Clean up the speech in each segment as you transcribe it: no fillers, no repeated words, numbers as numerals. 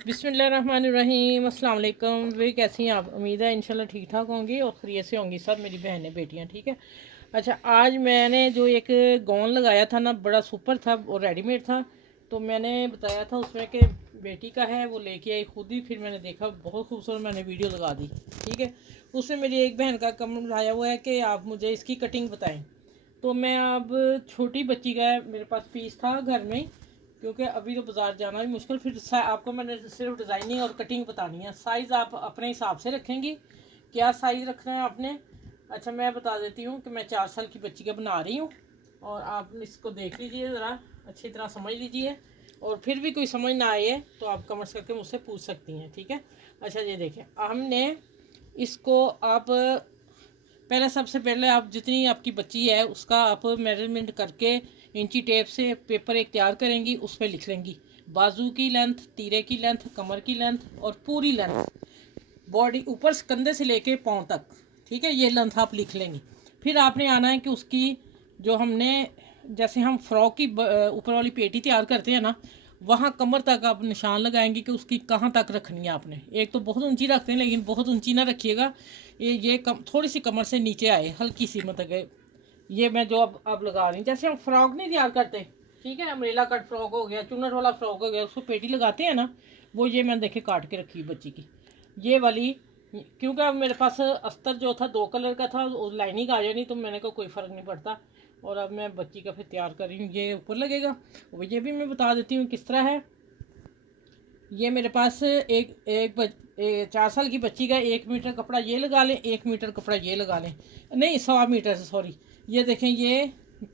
बिस्मिल्लाहिर्रहमानिर्रहीम, अस्सलाम वालेकुम। वे कैसी हैं आप? उम्मीद है इंशाल्लाह ठीक ठाक होंगी और खैरियत से होंगी सब मेरी बहनें बेटियां। ठीक है। अच्छा, आज मैंने जो एक गाउन लगाया था ना, बड़ा सुपर था और रेडीमेड था। तो मैंने बताया था उसमें कि बेटी का है, वो लेके आई खुद ही। फिर मैंने देखा बहुत खूबसूरत, मैंने वीडियो लगा दी। ठीक है। उसमें मेरी एक बहन का कमेंट आया हुआ है कि आप मुझे इसकी कटिंग बताएं। तो मैं अब छोटी बच्ची का मेरे पास पीस था घर में, क्योंकि अभी तो बाज़ार जाना भी मुश्किल। फिर आपको मैंने सिर्फ डिज़ाइनिंग और कटिंग बतानी है। साइज़ आप अपने हिसाब से रखेंगी, क्या साइज़ रखना है आपने। अच्छा, मैं बता देती हूँ कि मैं 4 साल की बच्ची का बना रही हूँ, और आप इसको देख लीजिए ज़रा, अच्छी तरह समझ लीजिए। और फिर भी कोई समझ ना आए तो आप कमेंट्स करके मुझसे पूछ सकती हैं। ठीक है। अच्छा, ये देखें, हमने इसको आप पहले, सबसे पहले आप जितनी आपकी बच्ची है उसका आप मेजरमेंट करके इंची टेप से पेपर एक तैयार करेंगी, उस पर लिख लेंगी बाजू की लेंथ, तीरे की लेंथ, कमर की लेंथ और पूरी लेंथ, बॉडी ऊपर कंधे से लेके पाँव तक। ठीक है, ये लेंथ आप लिख लेंगी। फिर आपने आना है कि उसकी जो हमने, जैसे हम फ्रॉक की ऊपर वाली पेटी तैयार करते हैं ना, वहाँ कमर तक आप निशान लगाएंगे कि उसकी कहाँ तक रखनी है आपने। एक तो बहुत ऊंची रखते हैं, लेकिन बहुत ऊंची ना रखिएगा। ये थोड़ी सी कमर से नीचे आए, हल्की सी, मतलब ये मैं जो अब लगा रही हूँ, जैसे हम फ्रॉक नहीं तैयार करते। ठीक है, अम्ब्रेला कट फ्रॉक हो गया, चुन्नट वाला फ्रॉक हो गया, उसको पेटी लगाते हैं ना, वो ये मैंने देखे काट के रखी बच्ची की, ये वाली। क्योंकि अब मेरे पास अस्तर जो था 2 कलर का था, लाइनिंग आ जानी, तो मैंने कहा कोई फ़र्क नहीं पड़ता। और अब मैं बच्ची का फिर तैयार कर रही हूँ, ये ऊपर लगेगा। वो ये भी मैं बता देती हूँ किस तरह है। ये मेरे पास एक एक 4 साल की बच्ची का 1 मीटर कपड़ा ये लगा लें, 1 मीटर कपड़ा ये लगा लें, नहीं 1.25 मीटर से, सॉरी। ये देखें, ये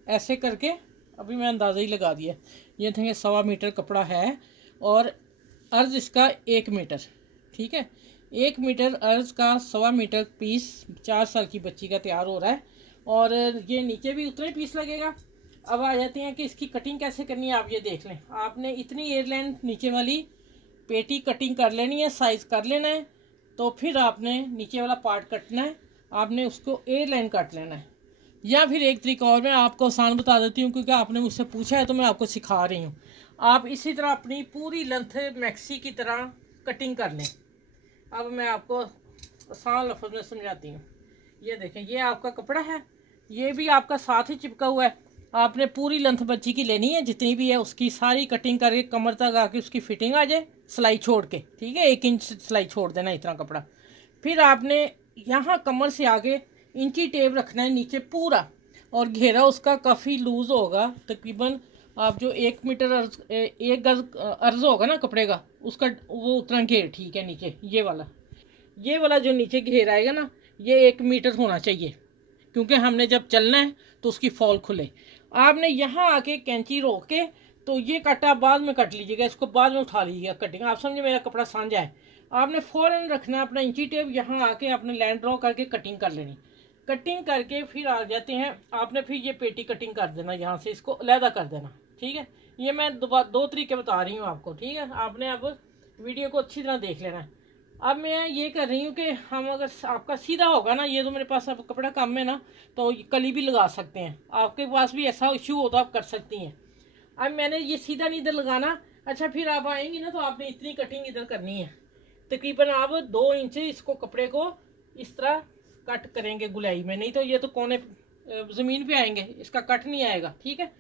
ऐसे करके अभी मैं अंदाज़ा ही लगा दिया। ये देखें 1.25 मीटर कपड़ा है, और अर्ज इसका 1 मीटर। ठीक है, 1 मीटर अर्ज का 1.25 मीटर पीस 4 साल की बच्ची का तैयार हो रहा है। और ये नीचे भी उतने पीस लगेगा। अब आ जाते हैं कि इसकी कटिंग कैसे करनी है। आप ये देख लें, आपने इतनी एयरलाइन नीचे वाली पेटी कटिंग कर लेनी है, साइज़ कर लेना है। तो फिर आपने नीचे वाला पार्ट कटना है, आपने उसको एयर लाइन काट लेना है। या फिर एक तरीका और मैं आपको आसान बता देती हूँ, क्योंकि आपने मुझसे पूछा है तो मैं आपको सिखा रही हूँ। आप इसी तरह अपनी पूरी लेंथ मैक्सी की तरह कटिंग कर लें। अब मैं आपको आसान लफ्ज़ में समझाती हूँ। ये देखें, ये आपका कपड़ा है, ये भी आपका साथ ही चिपका हुआ है। आपने पूरी लेंथ बच्ची की लेनी है, जितनी भी है उसकी सारी कटिंग करके कमर तक आके उसकी फिटिंग आ जाए, सिलाई छोड़ के। ठीक है, 1 इंच सिलाई छोड़ देना, इतना कपड़ा। फिर आपने यहाँ कमर से आगे इंची टेप रखना है नीचे पूरा, और घेरा उसका काफ़ी लूज़ होगा, तकरीबन आप जो 1 मीटर अर्ज, 1 गज अर्ज होगा ना कपड़े का, उसका वो उतना घेर। ठीक है, नीचे ये वाला जो नीचे घेर आएगा ना, ये 1 मीटर होना चाहिए, क्योंकि हमने जब चलना है तो उसकी फॉल खुले। आपने यहाँ आके कैंची रोक के, तो ये कटा बाद में कट लीजिएगा, इसको बाद में उठा लीजिएगा कटिंग। आप समझे, मेरा कपड़ा साझा है। आपने फ़ौरन रखना है अपना इंची टेप, यहाँ आके आपने लाइन ड्रॉ करके कटिंग कर लेनी। कटिंग करके फिर आ जाते हैं, आपने फिर ये पेटी कटिंग कर देना, यहाँ से इसको अलहदा कर देना। ठीक है, ये मैं दो तरीके बता रही हूँ आपको। ठीक है, आपने अब वीडियो को अच्छी तरह देख लेना है। अब मैं ये कर रही हूँ कि हम, अगर आपका सीधा होगा ना, ये तो मेरे पास अब कपड़ा कम है ना, तो कली भी लगा सकते हैं। आपके पास भी ऐसा इशू हो तो आप कर सकती हैं। अब मैंने ये सीधा नहीं इधर लगाना। अच्छा, फिर आप आएंगी ना, तो आपने इतनी कटिंग इधर करनी है, तकरीबन आप 2 इंच इसको कपड़े को इस तरह कट करेंगे गुलाई में, नहीं तो ये तो कोने ज़मीन पे आएंगे, इसका कट नहीं आएगा। ठीक है।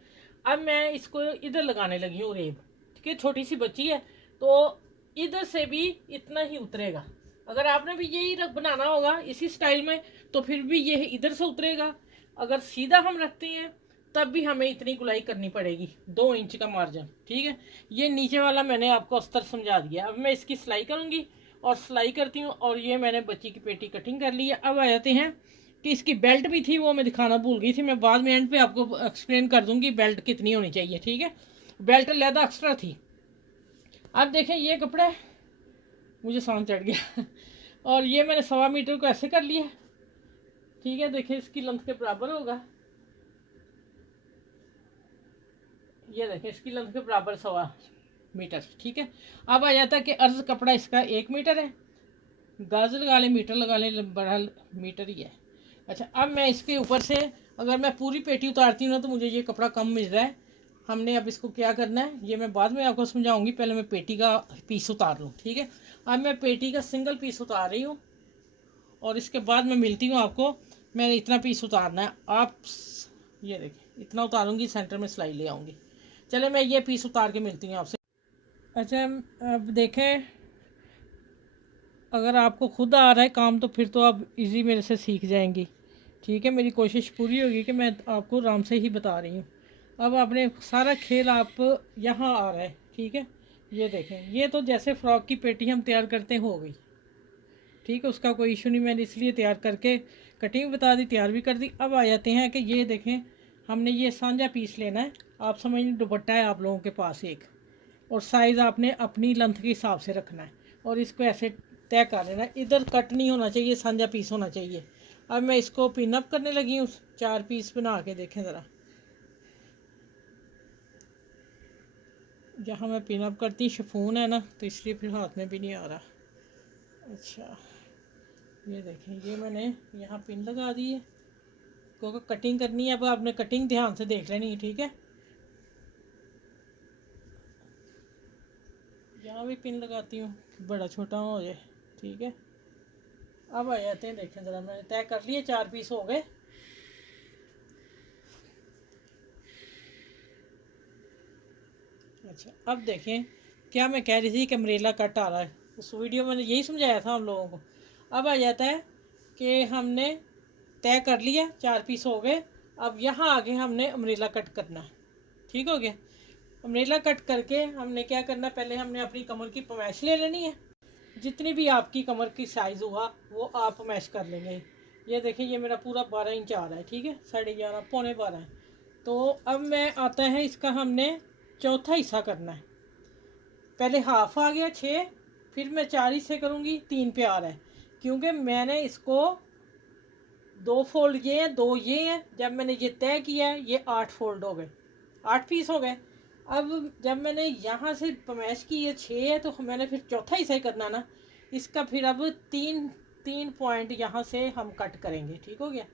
अब मैं इसको इधर लगाने लगी हूँ रेब। ठीक है, छोटी सी बच्ची है तो इधर से भी इतना ही उतरेगा। अगर आपने भी यही रख बनाना होगा इसी स्टाइल में, तो फिर भी ये इधर से उतरेगा। अगर सीधा हम रखते हैं तब भी हमें इतनी गुलाई करनी पड़ेगी, 2 इंच का मार्जिन। ठीक है, ये नीचे वाला मैंने आपको अस्तर समझा दिया। अब मैं इसकी सिलाई करूँगी, और सिलाई करती हूँ। और ये मैंने बच्ची की पेटी कटिंग कर ली है। अब आ जाते हैं कि इसकी बेल्ट भी थी, वो मैं दिखाना भूल गई थी। मैं बाद में एंड पे आपको एक्सप्लेन कर दूंगी बेल्ट कितनी होनी चाहिए। ठीक है, बेल्ट लहदा एक्स्ट्रा थी। अब देखें, ये कपड़ा मुझे सांस चढ़ गया और ये मैंने 1.25 मीटर को ऐसे कर लिया। ठीक है, देखें इसकी लेंथ के बराबर होगा। ये देखें, इसकी लेंथ के बराबर 1.25 मीटर। ठीक है, अब आ जाता है कि अर्ज कपड़ा इसका 1 मीटर है, गज लगा लें, मीटर लगा लें, बड़ा मीटर ही है। अच्छा, अब मैं इसके ऊपर से, अगर मैं पूरी पेटी उतारती हूँ ना, तो मुझे ये कपड़ा कम मिल रहा है। हमने अब इसको क्या करना है ये मैं बाद में आपको समझाऊंगी, पहले मैं पेटी का पीस उतार लूँ, ठीक है। अब मैं पेटी का सिंगल पीस उतार रही हूँ और इसके बाद मैं मिलती हूँ आपको। मैंने इतना पीस उतारना है, आप ये देखिए इतना उतारूंगी, सेंटर में सिलाई ले आऊँगी। चले मैं ये पीस उतार के मिलती हूँ आपसे। अच्छा, अब देखें, अगर आपको खुद आ रहा है काम तो फिर तो आप इजी मेरे से सीख जाएंगी, ठीक है। मेरी कोशिश पूरी होगी कि मैं आपको आराम से ही बता रही हूँ। अब आपने सारा खेल आप यहाँ आ रहा है, ठीक है। ये देखें, ये तो जैसे फ़्रॉक की पेटी हम तैयार करते हो गई, ठीक है, उसका कोई इशू नहीं। मैंने इसलिए तैयार करके कटिंग बता दी, तैयार भी कर दी। अब आ जाते हैं कि ये देखें, हमने ये सांझा पीस लेना है। आप समझ लें दुपट्टा है आप लोगों के पास एक, और साइज़ आपने अपनी लेंथ के हिसाब से रखना है और इसको ऐसे तय कर लेना है। इधर कट नहीं होना चाहिए, सांझा पीस होना चाहिए। अब मैं इसको पिन अप करने लगी हूँ, 4 पीस बना के देखें ज़रा। जहाँ मैं पिन अप करती शिफॉन है ना, तो इसलिए फिर हाथ में भी नहीं आ रहा। अच्छा, ये देखें, ये मैंने यहाँ पिन लगा दी है क्योंकि कटिंग करनी है। अब आपने कटिंग ध्यान से देख लेनी है, ठीक है। यहाँ भी पिन लगाती हूँ, बड़ा छोटा हो जाए, ठीक है। अब आ जाते हैं, देखें ज़रा, मैंने तय कर लिए, 4 पीस हो गए। अच्छा, अब देखें, क्या मैं कह रही थी कि अम्ब्रेला कट आ रहा है, उस वीडियो में यही समझाया था हम लोगों को। अब आ जाता है कि हमने तय कर लिया, 4 पीस हो गए। अब यहाँ आगे हमने अम्ब्रेला कट करना है, ठीक हो गया। अम्ब्रेला कट करके हमने क्या करना, पहले हमने अपनी कमर की पैमाइश ले लेनी है। जितनी भी आपकी कमर की साइज़ हुआ वो आप मैश कर लेंगे। ये देखिए, ये मेरा पूरा 12 इंच आ रहा है, ठीक है, 11.5 पौने 12 है। तो अब मैं आता है, इसका हमने चौथा हिस्सा करना है। पहले हाफ आ गया 6, फिर मैं 4 हिस्से करूँगी, 3 पे आ रहा है, क्योंकि मैंने इसको 2 फोल्ड ये हैं, 2 ये हैं। जब मैंने ये तय किया है, ये 8 फोल्ड हो गए, 8 पीस हो गए। अब जब मैंने यहाँ से पैमाइश की ये 6 है, तो मैंने फिर चौथा हिस्सा ही करना ना इसका। फिर अब 3 पॉइंट यहाँ से हम कट करेंगे, ठीक हो गया।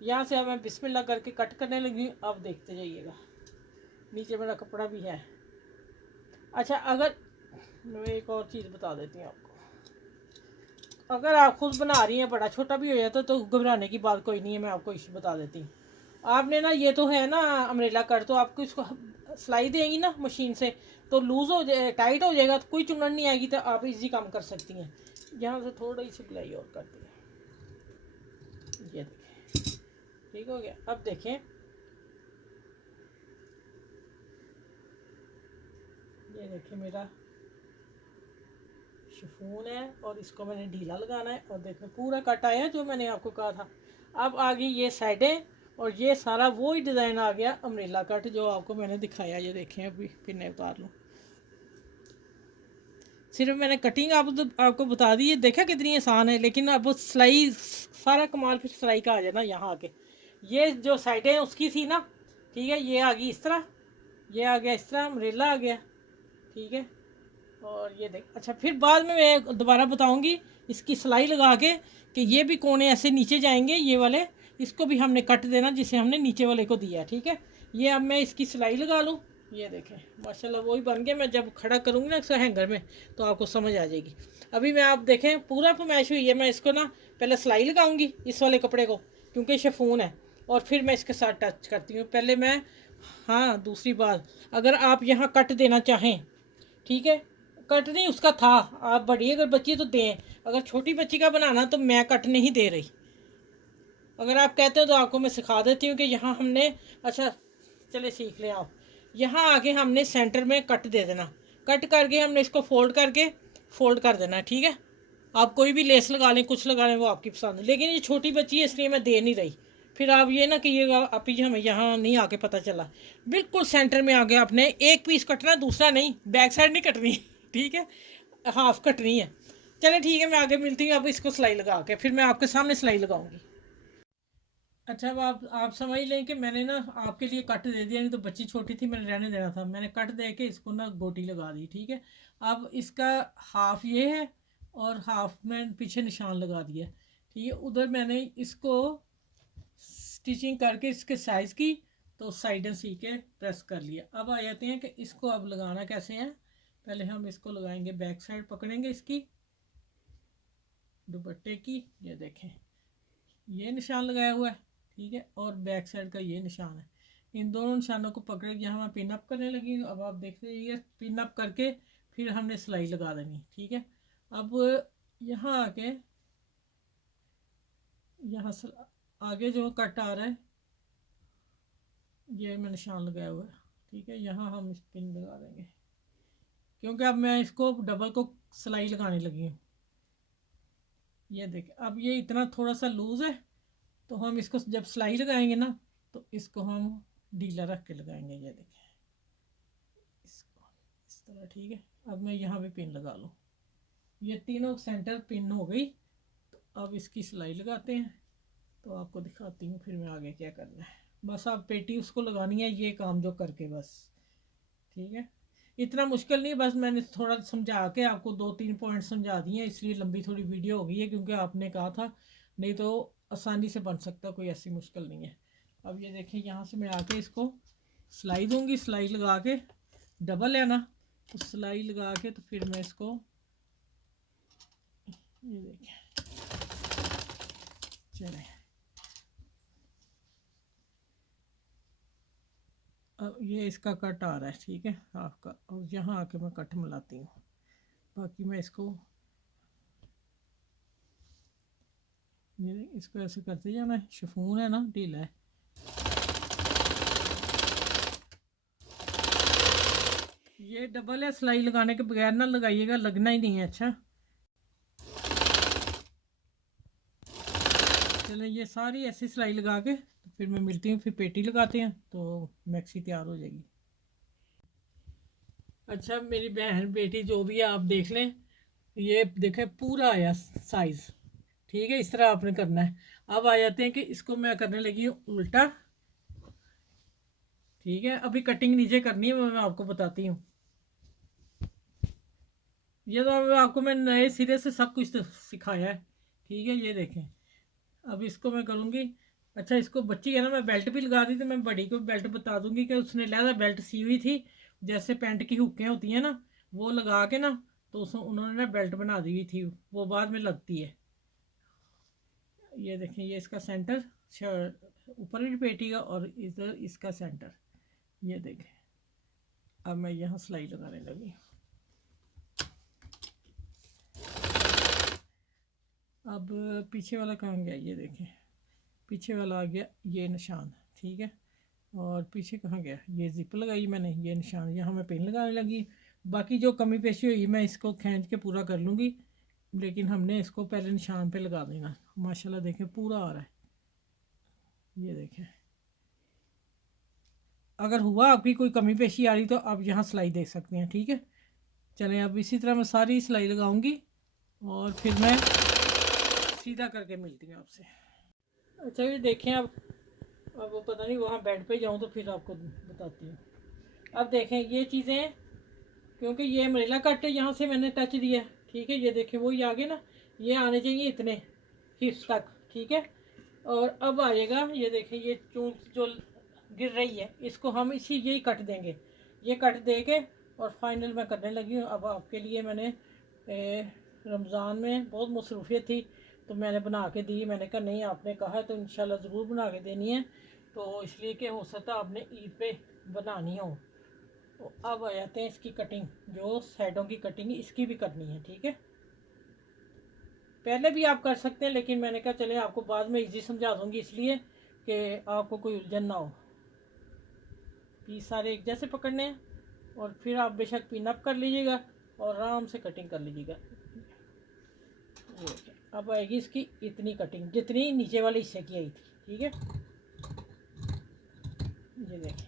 यहाँ से अब मैं बिस्मिल्लाह करके कट करने लगी। अब देखते जाइएगा, नीचे मेरा कपड़ा भी है। अच्छा, अगर मैं एक और चीज़ बता देती हूँ आपको, अगर आप खुद बना रही हैं, बड़ा छोटा भी हो जाता तो घबराने की बात कोई नहीं है। मैं आपको इशू बता देती हूँ। आपने ना, ये तो है ना अम्ब्रेला कट, तो आपको इसको सिलाई देंगी ना मशीन से, तो लूज़ हो जाए, टाइट हो जाएगा, तो कोई चुनन नहीं आएगी, तो आप इजी काम कर सकती हैं। यहाँ से थोड़ी सी सिलाई और कर दी, ये देखें, ठीक हो गया। अब देखें, ये देखें, मेरा शिफॉन है और इसको मैंने ढीला लगाना है, और देखें पूरा कट आया जो मैंने आपको कहा था। अब आ गई ये साइडें, और ये सारा वो ही डिज़ाइन आ गया अम्ब्रेला कट जो आपको मैंने दिखाया। ये देखें, अभी पिन्ने उतार लूँ, सिर्फ मैंने कटिंग आपको बता दी है, देखा कितनी आसान है। लेकिन अब वो सिलाई, सारा कमाल फिर सिलाई का आ जाए ना यहाँ आके। ये जो साइडें उसकी थी ना, ठीक है, ये आ गई इस तरह, ये आ गया इस तरह, अम्ब्रेला आ गया, ठीक है। और ये देख, अच्छा, फिर बाद में मैं दोबारा बताऊंगी इसकी सिलाई लगा के कि ये भी कोने ऐसे नीचे जाएंगे, ये वाले, इसको भी हमने कट देना जिसे हमने नीचे वाले को दिया, ठीक है। ये अब मैं इसकी सिलाई लगा लूँ। ये देखें, माशाल्लाह वही बन गया। मैं जब खड़ा करूँगी ना इसको हैंगर में, तो आपको समझ आ जाएगी। अभी मैं, आप देखें, पूरा फरमाइश हुई है। मैं इसको ना पहले सिलाई लगाऊंगी इस वाले कपड़े को, क्योंकि शिफॉन है, और फिर मैं इसके साथ टच करती हूँ पहले मैं। हाँ, दूसरी बात, अगर आप यहाँ कट देना चाहें, ठीक है, कट नहीं उसका था, आप बड़ी अगर बच्ची तो दें, अगर छोटी बच्ची का बनाना तो मैं कट नहीं दे रही। अगर आप कहते हो तो आपको मैं सिखा देती हूँ कि यहाँ हमने, अच्छा चले सीख लें आप। यहाँ आगे हमने सेंटर में कट दे देना, कट करके हमने इसको फोल्ड करके फोल्ड कर देना, ठीक है। आप कोई भी लेस लगा लें, कुछ लगा लें, वो आपकी पसंद है। लेकिन ये छोटी बच्ची है इसलिए मैं दे नहीं रही। फिर आप ये ना कहिएगा आप ही हमें यहाँ नहीं आके पता चला। बिल्कुल सेंटर में आगे आपने एक पीस कटना, दूसरा नहीं, बैक साइड नहीं कटनी, ठीक है, हाफ कटनी है। चले ठीक है, मैं आगे मिलती हूँ। अब इसको सिलाई लगा के फिर मैं आपके सामने सिलाई लगाऊंगी। अच्छा, अब आप समझ लें कि मैंने ना आपके लिए कट दे दिया, नहीं तो बच्ची छोटी थी, मैंने रहने देना था। मैंने कट दे के इसको ना गोटी लगा दी, ठीक है। अब इसका हाफ ये है और हाफ में पीछे निशान लगा दिया, ठीक है। उधर मैंने इसको स्टिचिंग करके इसके साइज़ की, तो साइडें सी के प्रेस कर लिया। अब आ जाते हैं कि इसको अब लगाना कैसे है। पहले हम इसको लगाएंगे, बैक साइड पकड़ेंगे इसकी दुपट्टे की, ये देखें ये निशान लगाया हुआ है, ठीक है, और बैक साइड का ये निशान है। इन दोनों निशानों को पकड़ के यहाँ मैं पिन अप करने लगी हूँ। अब आप देख लीजिए पिन अप करके फिर हमने सिलाई लगा देनी, ठीक है। अब यहाँ आके यहाँ से आगे जो कट आ रहा है ये मैं निशान लगाया हुआ है, ठीक है। यहाँ हम इस पिन लगा देंगे क्योंकि अब मैं इसको डबल को सिलाई लगाने लगी हूँ। ये देखें अब ये इतना थोड़ा सा लूज़ है, तो हम इसको जब सिलाई लगाएंगे ना तो इसको हम ढीला रख के लगाएंगे। ये देखें इसको इस तरह, ठीक है। अब मैं यहाँ पे पिन लगा लूँ, ये तीनों सेंटर पिन हो गई। तो अब इसकी सिलाई लगाते हैं, तो आपको दिखाती हूँ फिर मैं आगे क्या करना है। बस आप पेटी उसको लगानी है, ये काम जो करके बस, ठीक है। इतना मुश्किल नहीं, बस मैंने थोड़ा समझा के आपको 2-3 पॉइंट समझा दिए, इसलिए लंबी थोड़ी वीडियो हो गई है क्योंकि आपने कहा था, नहीं तो आसानी से बन सकता, कोई ऐसी मुश्किल नहीं है। अब ये देखें यहाँ से मैं आके इसको सिलाई दूंगी, सिलाई लगा के डबल है ना, तो सिलाई लगा के तो फिर मैं इसको ये देखें चले। अब ये इसका कट आ रहा है, ठीक है, हाफ का, और यहाँ आके मैं कट मिलाती हूँ। बाकी मैं इसको ये इसको ऐसे करते जाना है, शिफॉन है ना, ढीला है। ये डबल है, सिलाई लगाने के बगैर ना लगाइएगा, लगना ही नहीं है। अच्छा चलो ये सारी ऐसी सिलाई लगा के तो फिर मैं मिलती हूँ, फिर पेटी लगाते हैं तो मैक्सी तैयार हो जाएगी। अच्छा मेरी बहन बेटी जो भी है आप देख लें, ये देखें पूरा आया साइज़, ठीक है। इस तरह आपने करना है। अब आ जाते हैं कि इसको मैं करने लगी हूँ उल्टा, ठीक है। अभी कटिंग नीचे करनी है, मैं आपको बताती हूँ। ये तो आपको मैं नए सिरे से सब कुछ सिखाया है, ठीक है। ये देखें अब इसको मैं करूँगी। अच्छा इसको बच्ची है ना, मैं बेल्ट भी लगा दी, तो मैं बड़ी को बेल्ट बता दूंगी कि उसने लहदा बेल्ट सी हुई थी, जैसे पैंट की हुकें होती हैं ना, वो लगा के ना, तो उसमें उन्होंने ना बेल्ट बना दी हुई थी, वो बाद में लगती है। ये देखें ये इसका सेंटर ऊपर भी पेटी का और इधर इसका सेंटर, ये देखें। अब मैं यहाँ सिलाई लगाने लगी। अब पीछे वाला कहाँ गया, ये देखें पीछे वाला आ गया ये निशान, ठीक है। और पीछे कहाँ गया, ये जिप लगाई मैंने, ये निशान, यहाँ मैं पिन लगाने लगी। बाकी जो कमी पेशी हुई मैं इसको खींच के पूरा कर लूँगी, लेकिन हमने इसको पहले निशान पे लगा देना। माशाल्लाह देखें पूरा आ रहा है, ये देखें। अगर हुआ आपकी कोई कमी पेशी आ रही तो आप यहाँ सिलाई देख सकते हैं, ठीक है। चलें अब इसी तरह मैं सारी सिलाई लगाऊंगी और फिर मैं सीधा करके मिलती हूँ आपसे। अच्छा ये देखें अब वो पता नहीं वहाँ बेड पे जाऊँ तो फिर आपको बताती हूँ। अब देखें ये चीज़ें, क्योंकि ये अम्ब्रेला कट यहाँ से मैंने टच दिया, ठीक है। ये देखें वो ये आगे ना, ये आने चाहिए इतने हिप्स तक, ठीक है। और अब आएगा ये देखें ये चूंक जो गिर रही है, इसको हम इसी यही कट देंगे, ये कट दे के और फाइनल मैं करने लगी हूँ। अब आपके लिए मैंने रमज़ान में बहुत मसरूफियत थी तो मैंने बना के दी। मैंने कहा नहीं आपने कहा है तो इंशाल्लाह ज़रूर बना के देनी है, तो इसलिए कि हो सकता आपने ईद पे बनानी हो। तो अब आ जाते हैं इसकी कटिंग, जो साइडों की कटिंग इसकी भी करनी है, ठीक है। पहले भी आप कर सकते हैं, लेकिन मैंने कहा चले आपको बाद में इजी समझा दूंगी, इसलिए कि आपको कोई उलझन ना हो। पीस सारे एक जैसे पकड़ने हैं और फिर आप बेशक पिन अप कर लीजिएगा और आराम से कटिंग कर लीजिएगा। अब आएगी इसकी इतनी कटिंग जितनी नीचे वाले हिस्से की आई थी, ठीक है। ये देखें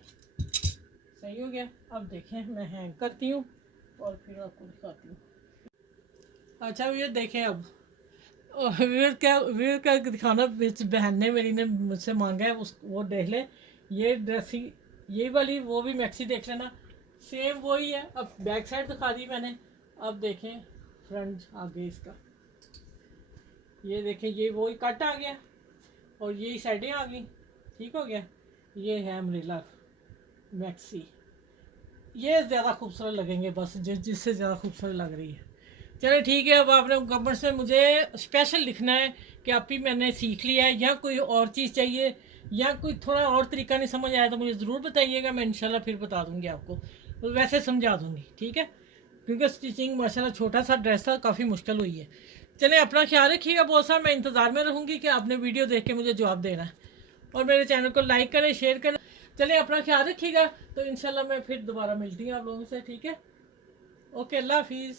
सही हो गया। अब देखें मैं हैंग करती हूँ और फिर आपको दिखाती हूँ। अच्छा ये देखें अब वीर क्या दिखाना, बहन ने मेरी ने मुझसे मांगा है, उस वो देख ले। ये ड्रेसिंग ये वाली वो भी मैक्सी देख लेना, सेम वही है। अब बैक साइड दिखा दी मैंने, अब देखें फ्रंट आगे इसका, ये देखें ये वही कट आ गया और यही साइडें आ गई, ठीक हो गया। ये है अम्ब्रेला मैक्सी, ये ज़्यादा खूबसूरत लगेंगे बस, जिससे ज़्यादा खूबसूरत लग रही है। चलिए ठीक है, अब आपने कमेंट्स में मुझे स्पेशल लिखना है कि आप ही मैंने सीख लिया है, या कोई और चीज़ चाहिए, या कोई थोड़ा और तरीका नहीं समझ आया तो मुझे ज़रूर बताइएगा, मैं इंशाल्लाह फिर बता दूंगी आपको, तो वैसे समझा दूंगी, ठीक है। क्योंकि स्टिचिंग माशाल्लाह छोटा सा ड्रेस था, काफ़ी मुश्किल हुई है। चलिए अपना ख्याल रखिएगा बहुत सारा, मैं इंतज़ार में रहूँगी कि आपने वीडियो देख के मुझे जवाब देना है, और मेरे चैनल को लाइक करें, शेयर करें। चलिए अपना ख्याल रखिएगा, तो इंशाल्लाह मैं फिर दोबारा मिलती हूँ आप लोगों से, ठीक है। ओके, अल्लाह हाफिज़।